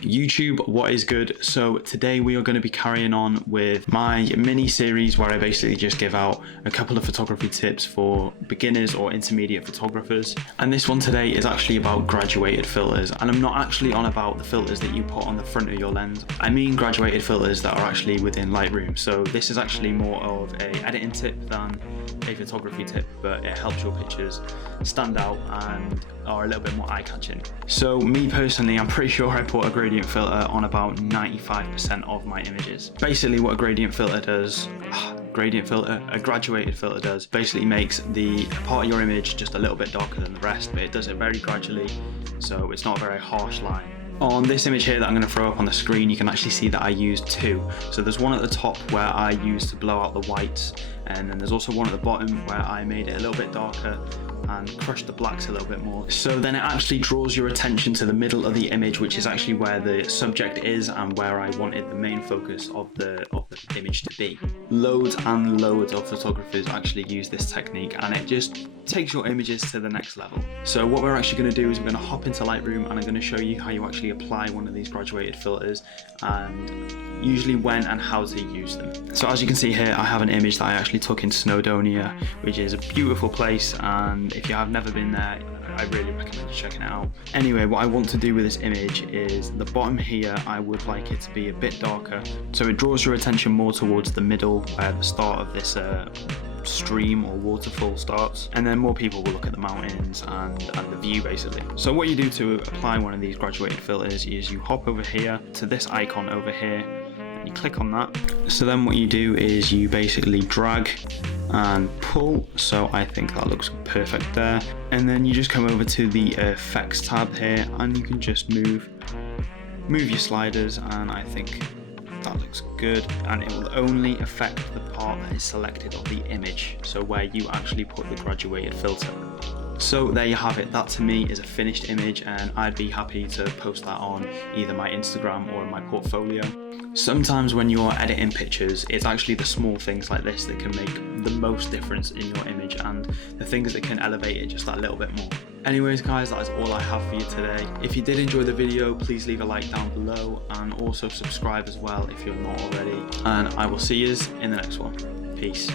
YouTube, what is good? So today we are going to be carrying on with my mini series where I basically just give out a couple of photography tips for beginners or intermediate photographers. And this one today is actually about graduated filters, and I'm not actually on about the filters that you put on the front of your lens. I mean graduated filters that are actually within Lightroom. So this is actually more of a editing tip than a photography tip, but it helps your pictures stand out and are a little bit more eye-catching. So me personally, I'm pretty sure I put a gradient filter on about 95% of my images. Basically what a gradient filter does, a graduated filter does, basically makes the part of your image just a little bit darker than the rest, but it does it very gradually, so it's not a very harsh line. On this image here that I'm going to throw up on the screen, you can actually see that I used two. So there's one at the top where I used to blow out the whites, and then there's also one at the bottom where I made it a little bit darker and crushed the blacks a little bit more. So then it actually draws your attention to the middle of the image, which is actually where the subject is and where I wanted the main focus of the image to be. Loads and loads of photographers actually use this technique, and it just takes your images to the next level. So what we're actually going to do is we're going to hop into Lightroom, and I'm going to show you how you actually apply one of these graduated filters and usually when and how to use them. So as you can see here, I have an image that I actually took in Snowdonia, which is a beautiful place, and if you have never been there, I really recommend you checking it out. Anyway, what I want to do with this image is the bottom here, I would like it to be a bit darker, so it draws your attention more towards the middle where the start of this stream or waterfall starts, and then more people will look at the mountains and the view basically. So what you do to apply one of these graduated filters is you hop over here to this icon over here, and you click on that. So then what you do is you basically drag and pull, so I think that looks perfect there, and then you just come over to the effects tab here and you can just move your sliders, and I think that looks good, and it will only affect the part that is selected of the image, so where you actually put the graduated filter. So there you have it. That to me is a finished image, and I'd be happy to post that on either my Instagram or my portfolio. Sometimes when you're editing pictures, it's actually the small things like this that can make the most difference in your image, and the things that can elevate it just that little bit more. Anyways guys, that is all I have for you today. If you did enjoy the video, please leave a like down below, and also subscribe as well if you're not already. And I will see you in the next one. Peace.